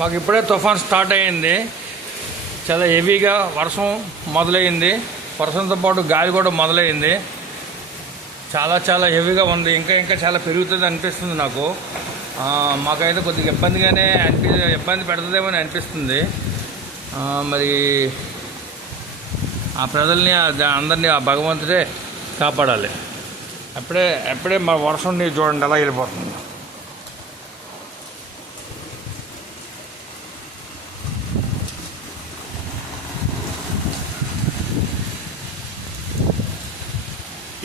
మాకు ఇప్పుడే తుఫాన్ స్టార్ట్ అయ్యింది. చాలా హెవీగా వర్షం మొదలైంది. వర్షంతో పాటు గాలి కూడా మొదలైంది. చాలా చాలా హెవీగా ఉంది. ఇంకా చాలా పెరుగుతుంది అనిపిస్తుంది నాకు. మాకైతే కొద్దిగా ఇబ్బంది పెడుతుందేమో అని అనిపిస్తుంది. మరి ఆ ప్రజల్ని అందరినీ ఆ భగవంతుడే కాపాడాలి. ఎప్పుడే మా వర్షం నీరు చూడండి ఎలా వెళ్ళిపోతుంది.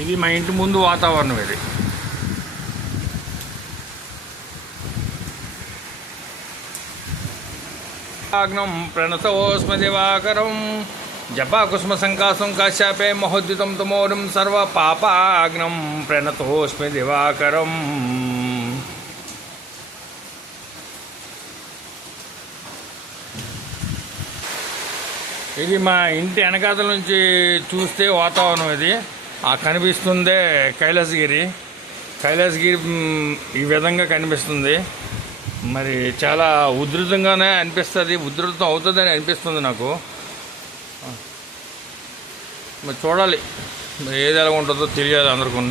ఇది మా ఇంటి ముందు వాతావరణం. ఇది ఆగ్నం ప్రణతోస్మ దివాకరం జపాకుస్మ సంకాసం కాశ్యాపే మహోద్యుతం తమోరం సర్వ పాపాగ్నం ప్రణతోస్మి దివాకరం. ఇది మా ఇంటి వెనకాతల నుంచి చూస్తే వాతావరణం ఇది కనిపిస్తుందే కైలాసగిరి ఈ విధంగా కనిపిస్తుంది. మరి చాలా ఉధృతంగానే అనిపిస్తుంది, ఉధృతం అవుతుందని అనిపిస్తుంది నాకు. మరి చూడాలి ఏది ఎలా ఉంటుందో తెలియదు అందరికీ.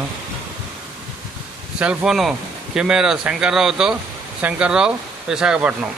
Cell phone camera Shankarrao, Visakhapatnam.